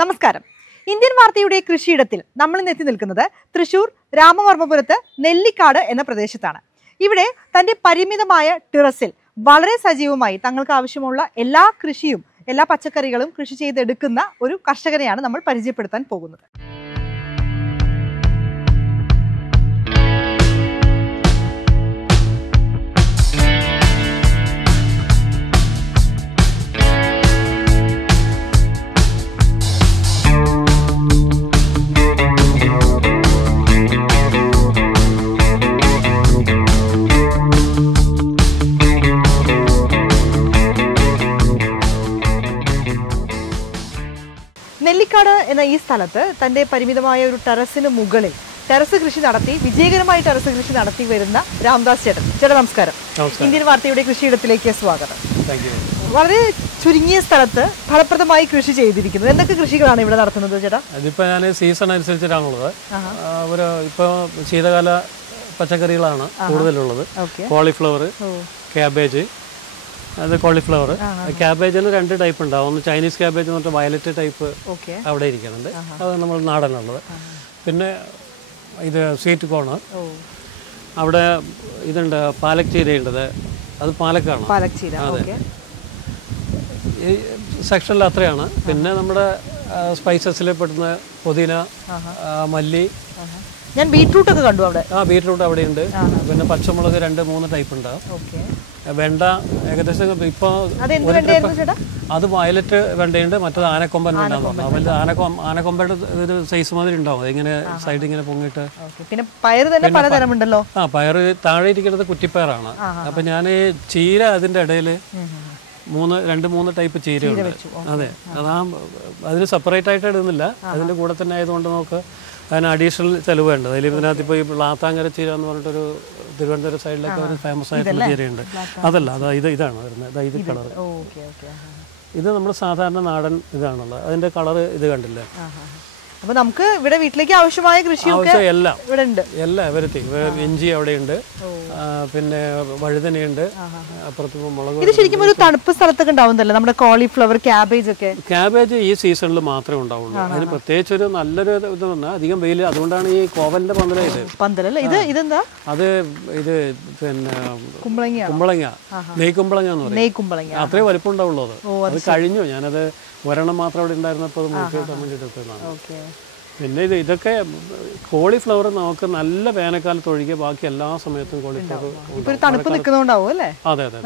നമസ്കാരം. ഇന്ത്യൻ വാർത്തയുടെ കൃഷിയിടത്തിൽ നമ്മൾ എത്തി നിൽക്കുന്നത് തൃശൂർ രാമവർമ്മപുരത്ത് നെല്ലിക്കാട് എന്ന പ്രദേശത്താണ്. ഇവിടെ തന്റെ പരിമിതമായ ടെറസിൽ വളരെ സജീവമായി തങ്ങൾക്ക് ആവശ്യമുള്ള എല്ലാ കൃഷിയും എല്ലാ പച്ചക്കറികളും കൃഷി ചെയ്തെടുക്കുന്ന ഒരു കർഷകനെയാണ് നമ്മൾ പരിചയപ്പെടുത്താൻ പോകുന്നത്. നെല്ലിക്കാട് എന്ന ഈ സ്ഥലത്ത് തന്റെ പരിമിതമായ ഒരു ടെറസിന് മുകളിൽ ടെറസ് കൃഷി നടത്തി വിജയകരമായി ടെറസ് കൃഷി നടത്തി വരുന്ന രാംദാസ് ചേട്ടൻ. ചേട്ടാ നമസ്കാരം. ഇന്ത്യൻ വാർത്തയുടെ കൃഷിയിടത്തിലേക്ക് സ്വാഗതം. വളരെ ചുരുങ്ങിയ സ്ഥലത്ത് ഫലപ്രദമായി കൃഷി ചെയ്തിരിക്കുന്നത് എന്തൊക്കെ കൃഷികളാണ് ഇവിടെ നടത്തുന്നത് ചേട്ടാ? ഇതിപ്പോ ഞാൻ സീസൺ അനുസരിച്ചിട്ടാണുള്ളത്. ഇപ്പൊ ശീതകാല പച്ചക്കറികളാണ് കൂടുതലുള്ളത്. Cauliflower, cabbage. അത് കോളിഫ്ലവർ. ക്യാബേജിന് രണ്ട് ടൈപ്പ് ഉണ്ടാവും. ഒന്ന് ചൈനീസ് ക്യാബേജ് എന്ന് പറഞ്ഞാൽ വയലറ്റ് ടൈപ്പ് അവിടെ ഇരിക്കുന്നുണ്ട്, അത് നമ്മൾ നാടനുള്ളത്. പിന്നെ ഇത് സ്വീറ്റ് കോണ്, അവിടെ ഇതുണ്ട് പാലക് ചീരയുണ്ടത്, അത് പാലക്കാണ്. അതെ, ഈ സെക്ഷനിൽ അത്രയാണ്. പിന്നെ നമ്മുടെ സ്പൈസസിൽ പെടുന്ന പുതിന, മല്ലി. ഞാൻ ബീട്രൂട്ട് ഒക്കെ കണ്ടു അവിടെ. ബീട്രൂട്ട് അവിടെ ഉണ്ട്. പിന്നെ പച്ചമുളക് 2-3 ടൈപ്പ് ഉണ്ടാവും. വെണ്ട ഏകദേശം ഇപ്പോൾ അത് വയലറ്റ് വെണ്ടയുണ്ട്, മറ്റത് ആനക്കൊമ്പൻ വെണ്ട എന്ന് പറഞ്ഞാൽ ആനക്കൊമ്പയുടെ ഒരു സൈസ് മാതിരി ഉണ്ടാവും. ഇങ്ങനെ സൈഡ് ഇങ്ങനെ പൊങ്ങിയിട്ട്. പിന്നെ പയർ തന്നെ പലതരമുണ്ടല്ലോ. പയറ് താഴെ ഇരിക്കുന്നത് കുറ്റിപ്പയറാണ്. അപ്പൊ ഞാൻ ചീര അതിന്റെ ഇടയിൽ 2-3 ടൈപ്പ് ചീരയുണ്ട്. അതെ, അതിന് സെപ്പറേറ്റ് ആയിട്ട് ഇടുന്നില്ല, അതിന്റെ കൂടെ തന്നെ ആയതുകൊണ്ട് നമുക്ക് അതിന് അഡീഷണൽ ചെലവ് വേണ്ടത്. അതിൽ ഇതിനകത്ത് ഇപ്പോൾ ഈ ലാത്താങ്കര ചീര എന്ന് പറഞ്ഞിട്ടൊരു തിരുവനന്തപുരം സൈഡിലൊക്കെ ഒരു ഫേമസ് ആയിട്ടുള്ള ചീരയുണ്ട്. അതല്ല, ഇതാണ് വരുന്നത്. ഇത് കളർ, ഇത് നമ്മൾ സാധാരണ നാടൻ ഇതാണുള്ളത്. അതിന്റെ കളർ ഇത് കണ്ടില്ലേ? അപ്പൊ നമുക്ക് ഇവിടെ വീട്ടിലേക്ക് ആവശ്യമായ കൃഷിയൊക്കെ എല്ലാം ഇവിടെ ഉണ്ട്. എല്ലാം എവരിത്തിങ്. ഇഞ്ചി അവിടെയുണ്ട്, പിന്നെ വഴുതനയുണ്ട്, അപ്പുറത്ത് മുളക്. ഇത് ശരിക്കും ഒരു തണുപ്പ് സ്ഥലത്തൊക്കെ ഉണ്ടാവുന്നതല്ലേ നമ്മുടെ കോളിഫ്ലവർ, ക്യാബേജ് ഒക്കെ? ക്യാബേജ് ഈ സീസണിൽ മാത്രമേ ഉണ്ടാവുള്ളൂ. അതിന് പ്രത്യേകിച്ച് ഒരു നല്ലൊരു ഇത് പറഞ്ഞാൽ അധികം വെയിൽ. അതുകൊണ്ടാണ് ഈ കോവലിന്റെ പന്തലല്ലേ ഇതെന്താ? അത് ഇത് പിന്നെ കുമ്പളങ്ങ, നെയ്ക്കുമ്പളങ്ങ എന്ന് പറയും. അത്രേ വലിപ്പം ഉണ്ടാവുള്ളൂ. അത് കഴിഞ്ഞു. ഞാനത് ഒരെണ്ണം മാത്രം അവിടെ ഉണ്ടായിരുന്നപ്പോൾ അത് നോക്കിയിട്ട് വേണ്ടിയിട്ട് എടുത്തതാണ്. പിന്നെ ഇതൊക്കെ കോളിഫ്ലവർ നമുക്ക് നല്ല വേനൽക്കാലത്ത് ഒഴികെ ബാക്കി എല്ലാ സമയത്തും കോളിഫ്ലവർ. അതെ അതെ.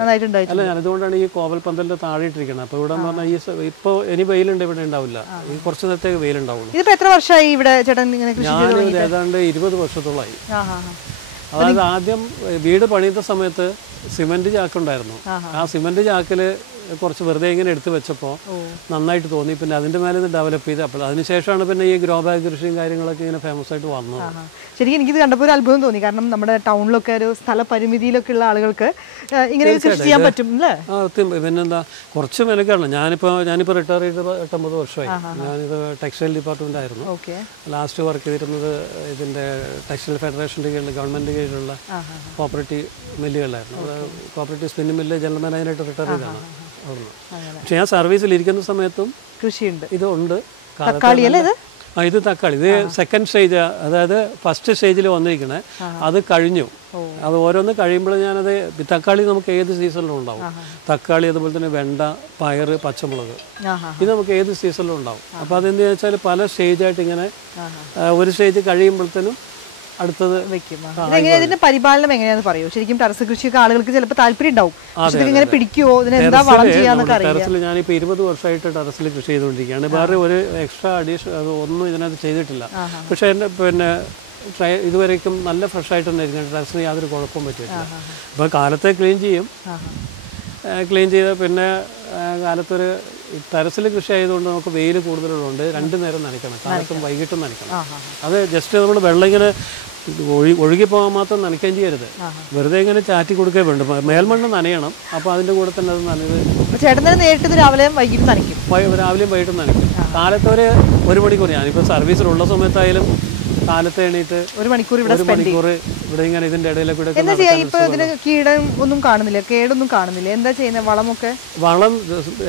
അല്ല, ഞാനിതുകൊണ്ടാണ് ഈ കോവൽ പന്തലിന്റെ താഴെ ഇട്ടിരിക്കുന്നത്. അപ്പൊ ഇവിടെ പറഞ്ഞാൽ ഈ ഇപ്പൊ ഇനി വെയിലുണ്ട്, ഇവിടെ ഉണ്ടാവില്ല. ഈ കുറച്ച് നേരത്തേക്ക് വെയിലുണ്ടാവുള്ളൂ. എത്ര വർഷമായി ഇവിടെ ചേട്ടൻ? ഞാൻ ഏതാണ്ട് 20 വർഷത്തോളമായി. അതായത് ആദ്യം വീട് പണിയുന്ന സമയത്ത് സിമെന്റ് ചാക്കുണ്ടായിരുന്നു. ആ സിമെന്റ് ചാക്കില് കുറച്ച് വെറുതെ ഇങ്ങനെ എടുത്ത് വെച്ചപ്പോൾ നന്നായിട്ട് തോന്നി. പിന്നെ അതിന്റെ മേലെ നിന്ന് ഡെവലപ്പ് ചെയ്ത് അപ്പോൾ അതിനുശേഷമാണ് പിന്നെ ഈ ഗ്രോ ബാഗ് കൃഷിയും കാര്യങ്ങളൊക്കെ ഇങ്ങനെ ഫേമസ് ആയിട്ട് വന്നത്. ശരിക്കും എനിക്കിത് കണ്ടപ്പോൾ ഒരു അത്ഭുതം തോന്നി. കാരണം നമ്മുടെ ടൗണിലൊക്കെ ഒരു സ്ഥല പരിമിതിയിലൊക്കെ ഉള്ള ആളുകൾക്ക് ഇങ്ങനെ കൃഷി ചെയ്യാൻ പറ്റും അല്ലേ? പിന്നെന്താ, കുറച്ച് വിലക്കാണ്. ഞാനിപ്പോൾ റിട്ടയർ ചെയ്ത് 8-9 വർഷമായി. ഞാനിത് ടെക്സ്റ്റൈൽ ഡിപ്പാർട്ട്മെന്റ് ആയിരുന്നു. ലാസ്റ്റ് വർക്ക് ചെയ്തിരുന്നത് ഇതിന്റെ ടെക്സ്റ്റൈൽ ഫെഡറേഷൻ്റെ കീഴിൽ ഗവൺമെന്റ് കീഴിലുള്ള കോപ്പറേറ്റീവ് മില്ലുകളിലായിരുന്നു. കോപ്പറേറ്റീവ് സ്പിന്നിംഗ് മില്ല് ജനറൽ മാനേജറായിട്ട് റിട്ടയർ ചെയ്താണ്. പക്ഷെ ഞാൻ സർവീസിൽ ഇരിക്കുന്ന സമയത്തും കൃഷിയുണ്ട്. ഇതുണ്ട്. ഇത് തക്കാളി, ഇത് സെക്കൻഡ് സ്റ്റേജ്. അതായത് ഫസ്റ്റ് സ്റ്റേജിൽ വന്നിരിക്കണേ, അത് കഴിഞ്ഞു. അത് ഓരോന്ന് കഴിയുമ്പോൾ ഞാനത് തക്കാളി നമുക്ക് ഏത് സീസണിലും ഉണ്ടാവും. തക്കാളി, അതുപോലെ തന്നെ വെണ്ട, പയർ, പച്ചമുളക്, ഇത് നമുക്ക് ഏത് സീസണിലും ഉണ്ടാവും. അപ്പോൾ അതെന്താ വെച്ചാൽ പല സ്റ്റേജായിട്ട് ഇങ്ങനെ ഒരു സ്റ്റേജ് കഴിയുമ്പോഴത്തേനും അടുത്തത് വെക്കും. ഇതിന്റെ പരിപാലനം എങ്ങനെയാന്ന് പറയൂ? ശരിക്കും ടെറസ് കൃഷിയൊക്കെ ആളുകൾക്ക് ചിലപ്പോൾ താല്പര്യം ഉണ്ടാവും. ഇങ്ങനെ പിടിക്കുവോ, ഇതിനെന്താ വളം ചെയ്യാന്നൊക്കെ അറിയാം. ടെറസിൽ ഞാനിപ്പോൾ 20 വർഷമായിട്ട് ടെറസിൽ കൃഷി ചെയ്തുകൊണ്ടിരിക്കുകയാണ്. വേറെ ഒരു എക്സ്ട്രാ അഡീഷണൽ ഒന്നും ഇതിനകത്ത് ചെയ്തിട്ടില്ല. പക്ഷേ എൻ്റെ പിന്നെ ഇതുവരേക്കും നല്ല ഫ്രഷ് ആയിട്ട് തന്നെ ഇരിക്കുന്നത്. ടെറസിന് യാതൊരു കുഴപ്പവും പറ്റിയിട്ടില്ല. ഇപ്പോൾ കാലത്തെ ക്ലീൻ ചെയ്ത് പിന്നെ കാലത്തൊരു ടെറസിൽ കൃഷി ആയതുകൊണ്ട് നമുക്ക് വെയിൽ കൂടുതലുള്ളതുകൊണ്ട് 2 നേരം നനയ്ക്കണം. കാലത്തും വൈകിട്ടും നനയ്ക്കണം. അത് ജസ്റ്റ് നമ്മൾ വെള്ളം ഇങ്ങനെ ഒഴുകിപ്പോകാൻ മാത്രം നനയ്ക്കുകയും ചെയ്യരുത്. വെറുതെ ഇങ്ങനെ ചാറ്റി കൊടുക്കുകയും വേണ്ട. മേൽമണ്ണ് നനയണം. അപ്പോൾ അതിൻ്റെ കൂടെ തന്നെ അത് നനയത് ചേട്ടൻ നേരിട്ട് രാവിലെയും വൈകിട്ടും നനയ്ക്കും. രാവിലെയും വൈകിട്ടും നനയ്ക്കും. കാലത്തൊരു 1 മണിക്കൂർ. ഞാനിപ്പോൾ സർവീസിലുള്ള സമയത്തായാലും കാലത്ത് എണീറ്റ് 1 മണിക്കൂർ ഇവിടെ ഇങ്ങനെ ഇതിന്റെ ഇടയിലെ കൂടെ എന്താ ചെയ്യാ? ഇപ്പൊ ഇതിന് കീടം ഒന്നും കാണുന്നില്ല, കേടൊന്നും കാണുന്നില്ല, എന്താ ചെയ്യുന്നത്? വളമൊക്കെ വളം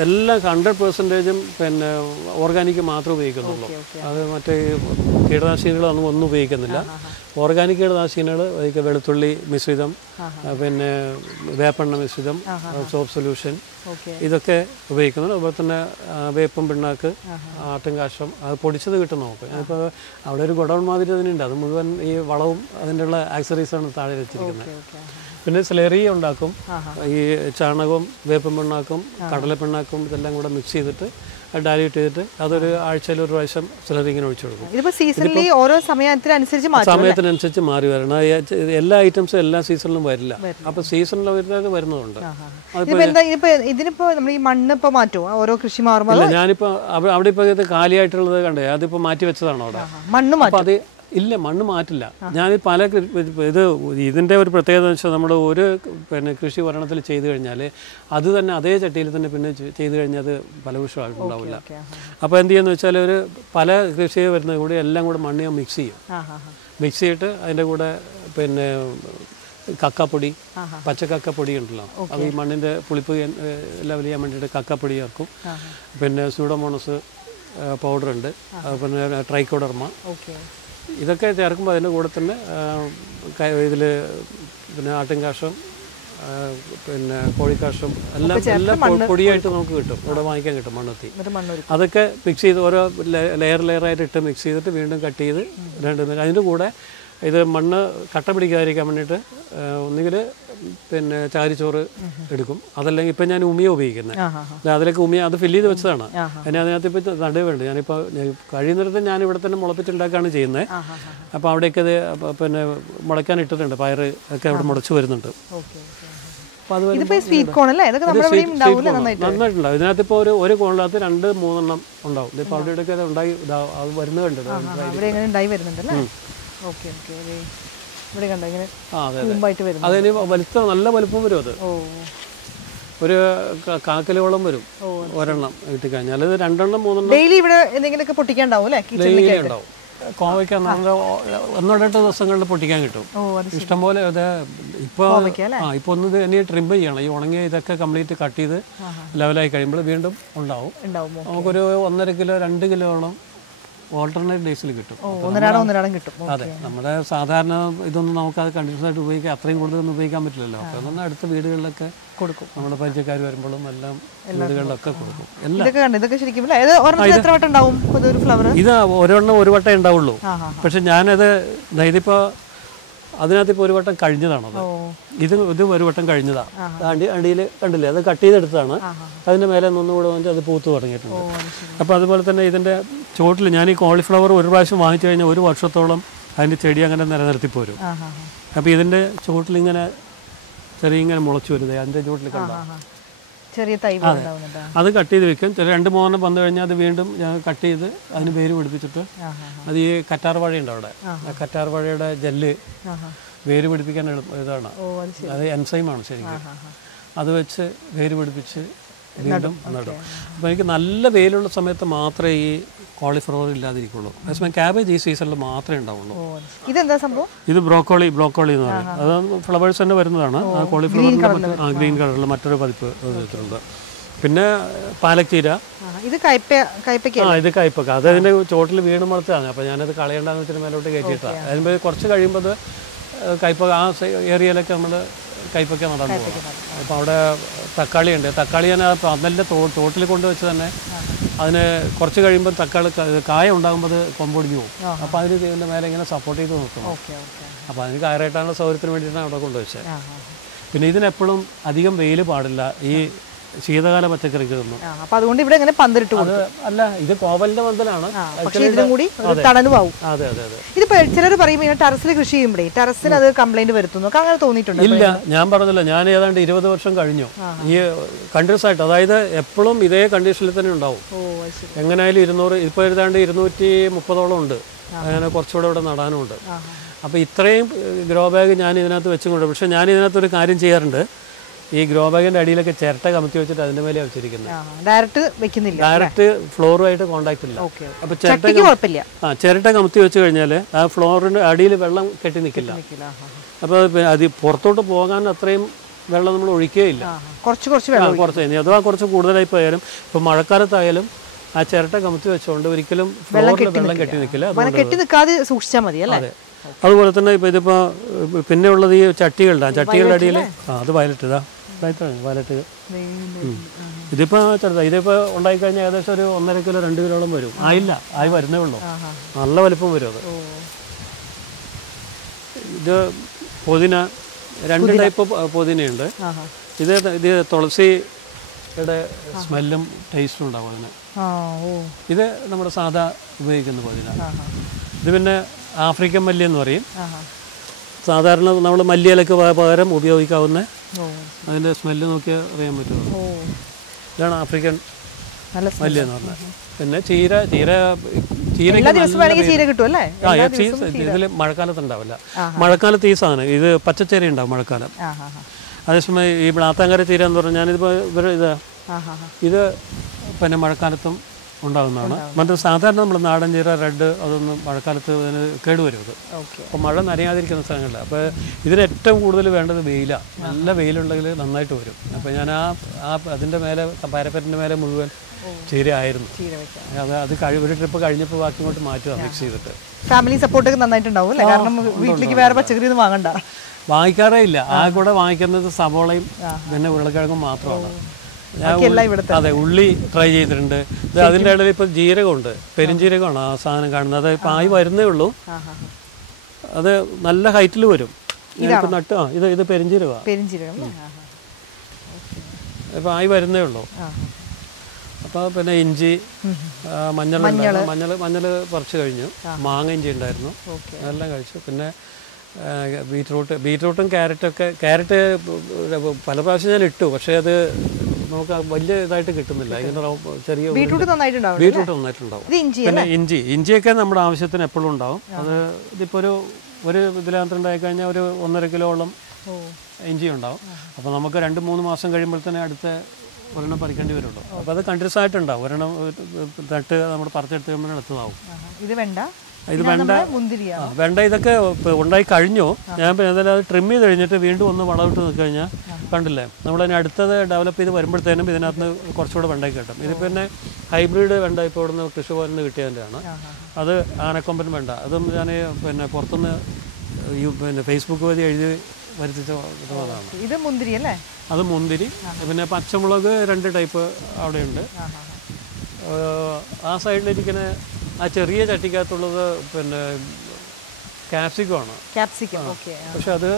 എല്ലാം 100% പിന്നെ ഓർഗാനിക് മാത്രമേ ഉപയോഗിക്കുന്നുള്ളൂ. അത് മറ്റേ കീടനാശിനികളൊന്നും ഒന്നും ഉപയോഗിക്കുന്നില്ല. ഓർഗാനിക് കീടനാശിനികൾ വെളുത്തുള്ളി മിശ്രിതം, പിന്നെ വേപ്പെണ്ണ മിശ്രിതം, സോപ്പ് സൊല്യൂഷൻ, ഇതൊക്കെ ഉപയോഗിക്കുന്നുണ്ട്. അതുപോലെ തന്നെ വേപ്പും പിണ്ണാക്ക്, ആട്ടുംകാഷ്ടം, അത് പൊടിച്ചത് കിട്ടും നമുക്ക്. ഇപ്പോൾ അവിടെ ഒരു ഗോഡൗൺ മാതിരി അതിനുണ്ട്. അത് മുഴുവൻ ഈ വളവും അതിൻ്റെ ഉള്ള ആക്സറീസാണ് താഴെ വെച്ചിരിക്കുന്നത്. പിന്നെ സ്ലറി ഉണ്ടാക്കും. ഈ ചാണകവും വേപ്പും പിണ്ണാക്കും കടലപ്പിണ്ണാക്കും ഇതെല്ലാം കൂടെ മിക്സ് ചെയ്തിട്ട് ഡയല്യൂട്ട് ചെയ്തിട്ട് അതൊരു ആഴ്ചയിൽ ഒരു പ്രാവശ്യം സ്ലറി ഇങ്ങനെ ഒഴിച്ചു കൊടുക്കും. ഓരോ സമയത്തിനനുസരിച്ച് മാറി വരണം. എല്ലാ ഐറ്റംസും എല്ലാ സീസണിലും വരില്ല. അപ്പൊ സീസണിൽ വരുന്നതുണ്ട്. ഇതിനിപ്പോ നമ്മൾ ഈ മണ്ണ് ഇപ്പൊ മാറ്റുമോ ഓരോ കൃഷി മാറുമ്പോൾ? ഞാനിപ്പോ അവിടെ ഇപ്പൊ ഇത് കാലിയായിട്ടുള്ളത് കണ്ടേ, അതിപ്പോ മാറ്റി വെച്ചതാണോ അവിടെ? മണ്ണ് മാറ്റും? ഇല്ല, മണ്ണ് മാറ്റില്ല. ഞാൻ പല ഇത് ഇതിൻ്റെ ഒരു പ്രത്യേകത എന്ന് വെച്ചാൽ നമ്മൾ ഒരു പിന്നെ കൃഷി ഭരണത്തിൽ ചെയ്തു കഴിഞ്ഞാൽ അത് തന്നെ അതേ ചട്ടിയിൽ തന്നെ പിന്നെ ചെയ്തു കഴിഞ്ഞാൽ അത് ഫലഭൂഷമായിട്ടുണ്ടാവില്ല. അപ്പോൾ എന്ത് ചെയ്യുന്നത് വെച്ചാൽ ഒരു പല കൃഷി വരുന്നത് കൂടി എല്ലാം കൂടെ മണ്ണ് മിക്സ് ചെയ്യും. മിക്സ് ചെയ്തിട്ട് അതിൻ്റെ കൂടെ പിന്നെ കക്കാപ്പൊടി, പച്ചക്കക്കപ്പൊടി ഉണ്ടല്ലോ, അത് ഈ മണ്ണിൻ്റെ പുളിപ്പ് ലെവൽ ചെയ്യാൻ വേണ്ടിയിട്ട് കക്കാപ്പൊടി ചേർക്കും. പിന്നെ സ്യൂഡോമോണസ് പൗഡറുണ്ട്, പിന്നെ ട്രൈക്കോഡർമ, ഇതൊക്കെ ചേർക്കുമ്പോൾ അതിൻ്റെ കൂടെ തന്നെ ഇതിൽ പിന്നെ ആട്ടിൻകാഷ്ടം, പിന്നെ കോഴിക്കാഷ്ടം എല്ലാം പൊടിയായിട്ട് നമുക്ക് കിട്ടും, ഇവിടെ വാങ്ങിക്കാൻ കിട്ടും മണ്ണെത്തി. അതൊക്കെ മിക്സ് ചെയ്ത് ഓരോ ലെയറായിട്ട് ഇട്ട് മിക്സ് ചെയ്തിട്ട് വീണ്ടും കട്ട് ചെയ്ത് അതിൻ്റെ കൂടെ ഇത് മണ്ണ് കട്ട പിടിക്കാതിരിക്കാൻ വേണ്ടിയിട്ട് ഒന്നുകിൽ പിന്നെ ചാരിച്ചോറ് എടുക്കും, അതല്ലെങ്കിൽ ഇപ്പം ഞാൻ ഉമിയ ഉപയോഗിക്കുന്നത്. അതിലേക്ക് ഉമിയ അത് ഫില്ല് ചെയ്ത് വെച്ചതാണ്. അതിനകത്ത് ഇപ്പോൾ നടുവുണ്ട്. ഞാനിപ്പോൾ കഴിയുന്നിടത്ത് ഞാൻ ഇവിടെ തന്നെ മുളപ്പിച്ചുണ്ടാക്കുകയാണ് ചെയ്യുന്നത്. അപ്പോൾ അവിടെയൊക്കെ അത് പിന്നെ മുളയ്ക്കാൻ ഇട്ടിട്ടുണ്ട്. പയറ് ഒക്കെ അവിടെ മുളച്ച് വരുന്നുണ്ട്. നന്നായിട്ടുണ്ടാവും. ഇതിനകത്ത് ഇപ്പോൾ ഒരു കോണിനകത്ത് 2-3 ഉണ്ടാവും. ഇപ്പോൾ അവിടെ ഇടയ്ക്ക് അത് ഉണ്ടായി അത് വരുന്നുണ്ട്. അതിന് നല്ല വലുപ്പം വരും. അത് ഒരു കാക്കലോളം വരും ഒരെണ്ണം കിട്ടിക്കഴിഞ്ഞാൽ. അത് 2-3 ഡെയിലി ഇവിടെ എന്തെങ്കിലുമൊക്കെ പൊട്ടിക്കാണ്ടാവും അല്ലേ? ഉണ്ടാവും. കോവയ്ക്ക നമുക്ക് 1-2 ദിവസങ്ങളിൽ പൊട്ടിക്കാൻ കിട്ടും. ഇഷ്ടംപോലെ. അത് ഇപ്പോൾ ഒന്ന് ഇനി ട്രിം ചെയ്യണം. ഈ ഉണങ്ങിയ ഇതൊക്കെ കംപ്ലീറ്റ് കട്ട് ചെയ്ത് ലെവലായി കഴിയുമ്പോൾ വീണ്ടും ഉണ്ടാവും. നമുക്കൊരു 1.5 കിലോ 2 കിലോളം ഓൾട്ടർനേറ്റ് ഡേയ്സിൽ കിട്ടും. അതെ, നമ്മുടെ സാധാരണ ഇതൊന്നും നമുക്ക് അത് കണ്ടിന്യൂസ് ആയിട്ട് ഉപയോഗിക്കാം, അത്രയും കൂടുതലൊന്നും ഉപയോഗിക്കാൻ പറ്റില്ലല്ലോ. അപ്പോൾ അതൊന്നും അടുത്ത വീടുകളിലൊക്കെ കൊടുക്കും. നമ്മുടെ പരിചയക്കാർ വരുമ്പോഴും എല്ലാം വീടുകളിലൊക്കെ കൊടുക്കും. ഇത് ഒരെണ്ണം ഒരു വട്ടം ഉണ്ടാവുള്ളൂ. പക്ഷെ ഞാനത് ഇതിപ്പോൾ അതിനകത്തിപ്പോൾ ഒരു വട്ടം കഴിഞ്ഞതാണത്. ഇത് ഒരു വട്ടം കഴിഞ്ഞതാണ്. അടിയിൽ കണ്ടില്ലേ, അത് കട്ട് ചെയ്തെടുത്തതാണ്. അതിൻ്റെ മേലെ ഒന്നുകൂടെ വന്നിട്ട് അത് പൂത്ത് തുടങ്ങിയിട്ടുണ്ട്. അപ്പോൾ അതുപോലെ തന്നെ ഇതിൻ്റെ ചോട്ടിൽ ഞാൻ ഈ കോളിഫ്ലവർ ഒരു പ്രാവശ്യം വാങ്ങിച്ചു കഴിഞ്ഞാൽ 1 വർഷത്തോളം അതിൻ്റെ ചെടി അങ്ങനെ നിലനിർത്തിപ്പോരും. അപ്പോൾ ഇതിൻ്റെ ചോട്ടിലിങ്ങനെ ചെറിയ മുളച്ചു വരുന്നത് അതിൻ്റെ ചോട്ടിൽ കണ്ടാൽ അത് കട്ട് ചെയ്ത് വെക്കും. 2-3 വന്നു കഴിഞ്ഞാൽ അത് വീണ്ടും കട്ട് ചെയ്ത് അതിന് വേര് പിടിപ്പിച്ചിട്ട് അത് ഈ കറ്റാർ വാഴയുണ്ട് അവിടെ, കറ്റാർ വാഴയുടെ ജെല്ല് വേര് പിടിപ്പിക്കാൻ ഇതാണ്. അത് എൻസൈമാണ് ശരിക്കും. അത് വെച്ച് വേര് പിടിപ്പിച്ച് വീണ്ടും നടും. അപ്പോൾ എനിക്ക് നല്ല വെയിലുള്ള സമയത്ത് മാത്രമേ ഈ കോളിഫ്ലവർ ഇല്ലാതിരിക്കുള്ളൂ. അതേസമയം ക്യാബേജ് ഈ സീസണിൽ മാത്രമേ ഉണ്ടാവുള്ളൂ. ഇതെന്താ സംഭവം? ഇത് ബ്രോക്കോളി എന്ന് പറയും. അത് ഫ്ലവേഴ്സ് തന്നെ വരുന്നതാണ്. കോളിഫ്ലവറിൻ്റെ ഗ്രീൻ കളറിൽ മറ്റൊരു പതിപ്പ് വെച്ചിട്ടുണ്ട്. പിന്നെ പാലക് ചീര, ഇത് കയ്പക്ക. അത് അതിൻ്റെ ചോട്ടിൽ വീണ് മുളച്ചാണ്. അപ്പോൾ ഞാനത് കളയണ്ടെന്ന് വെച്ചിട്ട് മേലോട്ട് കയറ്റിയിട്ടാണ്. അതിന് കുറച്ച് കഴിയുമ്പോൾ അത് കയ്പക്ക ആ ഏരിയയിലൊക്കെ നമ്മൾ കയ്പക്ക നടാൻ പോകും. അപ്പോൾ അവിടെ തക്കാളി ഉണ്ട്. തക്കാളി ഞാൻ പന്തലിൻ്റെ തോട്ടിൽ കൊണ്ടുവച്ച് തന്നെ അതിന് കുറച്ച് കഴിയുമ്പോൾ തക്കാളി കായ ഉണ്ടാകുമ്പോൾ അത് കൊമ്പൊടിഞ്ഞു പോകും. അപ്പോൾ അതിന് ഇതിൻ്റെ മേലെ ഇങ്ങനെ സപ്പോർട്ട് ചെയ്ത് നിർത്തണം. അപ്പോൾ അതിന് കയറായിട്ടുള്ള സൗകര്യത്തിന് വേണ്ടിയിട്ടാണ് അവിടെ കൊണ്ടുവച്ചത്. പിന്നെ ഇതിനെപ്പോഴും അധികം വെയിൽ പാടില്ല ഈ ശീതകാല പച്ചക്കറിക്ക് ഒന്നും. അപ്പോൾ അതുകൊണ്ട് ഇവിടെ ഇങ്ങനെ പന്തലിട്ട് അല്ല, ഇത് കോവലിന്റെ പന്തലാണ്. അതെ അതെ അതെ. ഇതിപ്പോ ചിലർ പറയും ടെറസിൽ കൃഷി ചെയ്യുമ്പോഴേ ടെറസിൽ അത് കംപ്ലൈന്റ് വരുത്തുന്നു, അങ്ങനെ തോന്നിയിട്ടുണ്ട്? ഇല്ല, ഞാൻ പറഞ്ഞില്ല. ഞാൻ ഏതാണ്ട് 20 വർഷം കഴിഞ്ഞു ഈ കണ്ടിന്യൂസ് ആയിട്ട്. അതായത് എപ്പോഴും ഇതേ കണ്ടീഷനിൽ തന്നെ ഉണ്ടാവും. എങ്ങനെയായാലും 200 ഇപ്പോൾ ഏതാണ്ട് 230ഓളം ഉണ്ട്. അങ്ങനെ കുറച്ചുകൂടെ ഇവിടെ നടാനും ഉണ്ട്. അപ്പോൾ ഇത്രയും ഗ്രോ ബാഗ് ഞാൻ ഇതിനകത്ത് വെച്ചുകൊണ്ട്, പക്ഷെ ഞാൻ ഇതിനകത്തൊരു കാര്യം ചെയ്യാറുണ്ട്. ഈ ഗ്രോ ബാഗിന്റെ അടിയിലൊക്കെ ചിരട്ട കമത്തി വെച്ചിട്ട് അതിന്റെ മേലെ വെച്ചിരിക്കുന്നത്. ഡയറക്റ്റ് ഫ്ലോറുമായിട്ട് കോണ്ടാക്ട് ഇല്ല. അപ്പൊ ചിരട്ട കമത്തി വെച്ച് കഴിഞ്ഞാൽ ആ ഫ്ലോറിന്റെ അടിയിൽ വെള്ളം കെട്ടി നിൽക്കില്ല. അപ്പോൾ അത് പുറത്തോട്ട് പോകാൻ അത്രയും വെള്ളം നമ്മൾ ഒഴിക്കുകയില്ല. കുറച്ച് വെള്ളം കുറച്ച് അഥവാ കുറച്ച് കൂടുതലായി പോയാലും ഇപ്പോൾ മഴക്കാലത്തായാലും ആ ചിരട്ട കമത്തി വെച്ചുകൊണ്ട് ഒരിക്കലും ഫ്ലോറിൽ വെള്ളം കെട്ടി നിൽക്കില്ല. കെട്ടി നിൽക്കാതെ സൂക്ഷിച്ചാൽ മതി അല്ലേ? അതെ. അതുപോലെ തന്നെ ഇപ്പോൾ ഇതിപ്പോൾ പിന്നെ ഉള്ളത് ഈ ചട്ടികളുടെ അടിയിൽ അത് വയലറ്റ് വയലറ്റ് ഇതിപ്പോൾ ചെറുതാണ്. ഇതിപ്പോൾ ഉണ്ടായിക്കഴിഞ്ഞാൽ ഏകദേശം ഒരു 1.5 കിലോ 2 കിലോളം വരും. ആയി വരുന്നേ ഉള്ളൂ. നല്ല വലിപ്പം വരും അത്. ഇത് പുതിന 2 ടൈപ്പ് പുതിനയുണ്ട്. ഇത് തുളസിയുടെ സ്മെല്ലും ടേസ്റ്റും ഉണ്ടാവും അതിന്. ഇത് നമ്മുടെ സാധാ ഉപയോഗിക്കുന്ന പുതിന. ഇത് പിന്നെ ആഫ്രിക്കൻ മല്ലി എന്ന് പറയും. സാധാരണ നമ്മൾ മല്ലിയിലൊക്കെ പകരം ഉപയോഗിക്കാവുന്ന അതിൻ്റെ സ്മെല്ല് നോക്കിയാൽ അറിയാൻ പറ്റുമോ? ഇതാണ് ആഫ്രിക്കൻ മല്ലി എന്ന് പറഞ്ഞാൽ. പിന്നെ ചീര ഇതിൽ മഴക്കാലത്ത് ഉണ്ടാവില്ല. മഴക്കാലത്ത് ഈ സാധനം ഇത് പച്ചച്ചേരി ഉണ്ടാവും മഴക്കാലം. അതേസമയം ഈ ബ്ലാത്താങ്കര ചീര എന്ന് പറഞ്ഞാൽ ഞാനിതിപ്പോൾ ഇത് പിന്നെ മഴക്കാലത്തും ഉണ്ടാകുന്നതാണ്. മറ്റേ സാധാരണ നമ്മൾ നാടൻ ചീര റെഡ് അതൊന്നും മഴക്കാലത്ത് അതിന് കേടുവരും. അത് അപ്പോൾ മഴ നനയാതിരിക്കുന്ന സ്ഥലങ്ങളില്ല. അപ്പോൾ ഇതിന് ഏറ്റവും കൂടുതൽ വേണ്ടത് വെയിലാണ്. നല്ല വെയിലുണ്ടെങ്കിൽ നന്നായിട്ട് വരും. അപ്പോൾ ഞാൻ അതിൻ്റെ മേലെ പാരപ്പറ്റിൻ്റെ മേലെ മുഴുവൻ ചീര ആയിരുന്നു. അത് ഒരു ട്രിപ്പ് കഴിഞ്ഞപ്പോൾ ബാക്കി ഇങ്ങോട്ട് മാറ്റുക മിക്സ് ചെയ്തിട്ട്. ഫാമിലി സപ്പോർട്ടൊക്കെ നന്നായിട്ടുണ്ടാവും അല്ലേ? കാരണം വീട്ടിലേക്ക് വേറെ പച്ചക്കറി ഒന്നും വാങ്ങണ്ട. വാങ്ങിക്കാറേ ഇല്ല. ആ കൂടെ വാങ്ങിക്കുന്നത് സവോളയും പിന്നെ ഉരുളക്കിഴങ്ങും മാത്രമാണ്. അതെ, ഉള്ളി ട്രൈ ചെയ്തിട്ടുണ്ട്. ഇത് അതിൻ്റെ ഇടയിൽ ഇപ്പം ജീരകമുണ്ട്, പെരുംജീരകമാണ് ആ സാധനം കാണുന്നത്. അത് ഇപ്പം ആയി വരുന്നേ ഉള്ളൂ. അത് നല്ല ഹൈറ്റിൽ വരും. ഇത് പെരുംജീരകമാണ്. ഇപ്പം ആയി വരുന്നേ ഉള്ളൂ. അപ്പോൾ പിന്നെ ഇഞ്ചി, മഞ്ഞൾ പറിച്ചു കഴിഞ്ഞു. മാങ്ങ ഇഞ്ചി ഉണ്ടായിരുന്നു, അതെല്ലാം കഴിച്ചു. പിന്നെ ബീറ്റ്റൂട്ടും ക്യാരറ്റ് പല പ്രാവശ്യം ഞാൻ ഇട്ടു. പക്ഷേ അത് നമുക്ക് വലിയ ഇതായിട്ട് കിട്ടുന്നില്ല. ഇങ്ങനെ ചെറിയ ബീറ്റ്റൂട്ട് നന്നായിട്ടുണ്ടാവും. പിന്നെ ഇഞ്ചിയൊക്കെ നമ്മുടെ ആവശ്യത്തിന് എപ്പോഴും ഉണ്ടാവും. അത് ഇതിപ്പോൾ ഒരു ഇതിനകത്ത് ഉണ്ടായി കഴിഞ്ഞാൽ ഒരു 1.5 കിലോളം ഇഞ്ചി ഉണ്ടാവും. അപ്പോൾ നമുക്ക് 2-3 മാസം കഴിയുമ്പോൾ തന്നെ അടുത്ത ഒരെണ്ണം പറിക്കേണ്ടി വരുള്ളൂ. അപ്പോൾ അത് കണ്ടിന്യൂസ് ആയിട്ടുണ്ടാവും. ഒരെണ്ണം നട്ട് നമ്മൾ പറിച്ചെടുത്ത് കഴിയുമ്പോൾ അടുത്തതാവും. ഇത് വെണ്ട ഇതൊക്കെ ഉണ്ടായി കഴിഞ്ഞു. ഞാൻ പിന്നെ അത് ട്രിം ചെയ്ത് കഴിഞ്ഞിട്ട് വീണ്ടും ഒന്ന് വളമിട്ട് നിൽക്കി കഴിഞ്ഞാൽ കണ്ടില്ലേ, നമ്മളതിന് അടുത്തത് ഡെവലപ്പ് ചെയ്ത് വരുമ്പോഴത്തേനും ഇതിനകത്ത് കുറച്ചുകൂടെ വെണ്ടയ്ക്ക് കിട്ടും. ഇത് പിന്നെ ഹൈബ്രിഡ് വെണ്ട ഇപ്പോൾ ഇവിടുന്ന് കൃഷിഭവനിൽ നിന്ന് കിട്ടിയതിൻ്റെയാണ്. അത് ആനക്കൊമ്പൻ വെണ്ട. അതും ഞാൻ പിന്നെ പുറത്തുനിന്ന് പിന്നെ ഫേസ്ബുക്ക് വഴി എഴുതി വരുത്തിച്ചതാണ്. ഇത് മുന്തിരി അല്ലേ? അത് മുന്തിരി. പിന്നെ പച്ചമുളക് 2 ടൈപ്പ് അവിടെയുണ്ട്. ആ സൈഡിലിരിക്കുന്ന ആ ചെറിയ ചട്ടിക്കകത്തുള്ളത് പിന്നെ ക്യാപ്സിക്കമാണ്. പക്ഷെ അത്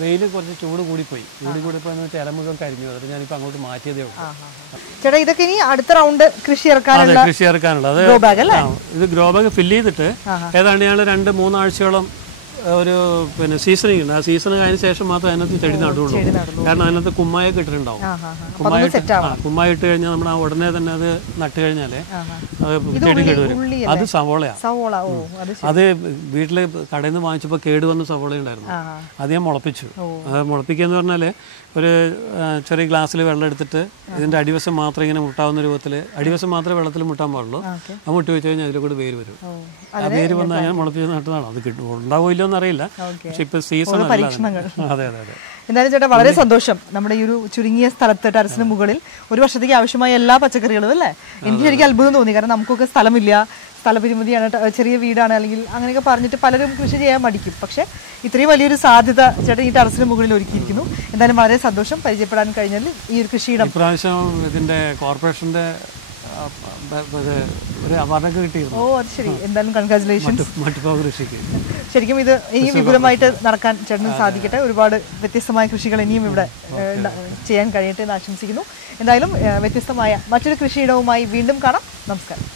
വെയിൽ കുറച്ച് ചൂട് കൂടിപ്പോയി. ഇല മുഴുവൻ കരിഞ്ഞു. അത് ഞാനിപ്പോൾ അങ്ങോട്ട് മാറ്റിയതേ ഉള്ളൂ. ചേട്ടാ, ഇതൊക്കെ ഇനി അടുത്ത റൗണ്ട് കൃഷി ഇറക്കാനുള്ള അത് ഇത് ഗ്രോ ബാഗ് ഫില്ല് ചെയ്തിട്ട് ഏതാണ്ട് ഞങ്ങൾ 2-3 ആഴ്ചയോളം ഒരു പിന്നെ സീസണിങ് ഉണ്ട്. ആ സീസൺ കഴിഞ്ഞ ശേഷം മാത്രമേ അതിനകത്ത് ചെടി നടുള്ളൂ. കാരണം അതിനകത്ത് കുമ്മായൊക്കെ ഇട്ടിട്ടുണ്ടാവും. കുമ്മായി ഇട്ട് കഴിഞ്ഞാൽ നമ്മൾ ആ ഉടനെ തന്നെ അത് നട്ട് കഴിഞ്ഞാൽ അത് ചെടി കേടുവരും. അത് സവോളയാണ്. അത് വീട്ടിൽ കടയിൽ നിന്ന് വാങ്ങിച്ചപ്പോൾ കേടുവന്ന സവോള ഉണ്ടായിരുന്നു. അത് ഞാൻ മുളപ്പിച്ചു. അത് മുളപ്പിക്കുക എന്ന് പറഞ്ഞാൽ ഒരു ചെറിയ ഗ്ലാസ്സിൽ വെള്ളം എടുത്തിട്ട് ഇതിൻ്റെ അടിവശം മാത്രം ഇങ്ങനെ മുട്ടാവുന്ന രൂപത്തിൽ, അടിവശം മാത്രമേ വെള്ളത്തിൽ മുട്ടാൻ പാടുള്ളൂ. അത് മുട്ടി വെച്ച് കഴിഞ്ഞാൽ അതിൽ കൂടെ വേര് വരും. ആ വേര് വന്നാൽ ഞാൻ മുളപ്പിച്ച് നട്ടതാണ്. അത് കിട്ടും ഉണ്ടാവില്ലോ എന്നറിയില്ല. പക്ഷെ ഇപ്പൊ സീസൺ പരീക്ഷണങ്ങൾ. അതെ അതെ അതെ. എന്തായാലും ചേട്ടാ, വളരെ സന്തോഷം. നമ്മുടെ ഈ ഒരു ചുരുങ്ങിയ സ്ഥലത്ത് ടെറസിന് മുകളിൽ ഒരു വർഷത്തേക്ക് ആവശ്യമായ എല്ലാ പച്ചക്കറികളും അല്ലേ? എനിക്ക് ശരിക്കും അത്ഭുതം തോന്നി. കാരണം നമുക്കൊക്കെ സ്ഥലമില്ല, സ്ഥലപരിമിതിയാണ്, ചെറിയ വീടാണ്, അല്ലെങ്കിൽ അങ്ങനെയൊക്കെ പറഞ്ഞിട്ട് പലരും കൃഷി ചെയ്യാൻ മടിക്കും. പക്ഷേ ഇത്രയും വലിയൊരു സാധ്യത ചേട്ടൻ ഈ ടെറസിന് മുകളിൽ ഒരുക്കിയിരിക്കുന്നു. എന്തായാലും വളരെ സന്തോഷം പരിചയപ്പെടാൻ കഴിഞ്ഞാൽ. ഈ ഒരു കൃഷിയിടം ഇപ്രാവശ്യം ഇതിന്റെ കോർപ്പറേഷന്റെ ഒരു അവാർഡൊക്കെ കിട്ടിയിരുന്നു. ഓ, അത് ശരി. എന്തായാലും കൺഗ്രാജുലേഷൻസ്. ശരിക്കും ഇത് ഇനിയും വിപുലമായിട്ട് നടക്കാൻ ചേട്ടന് സാധിക്കട്ടെ. ഒരുപാട് വ്യത്യസ്തമായ കൃഷികൾ ഇനിയും ഇവിടെ ചെയ്യാൻ കഴിയട്ടെ എന്ന് ആശംസിക്കുന്നു. എന്തായാലും വ്യത്യസ്തമായ മറ്റൊരു കൃഷിയിടവുമായി വീണ്ടും കാണാം. നമസ്കാരം.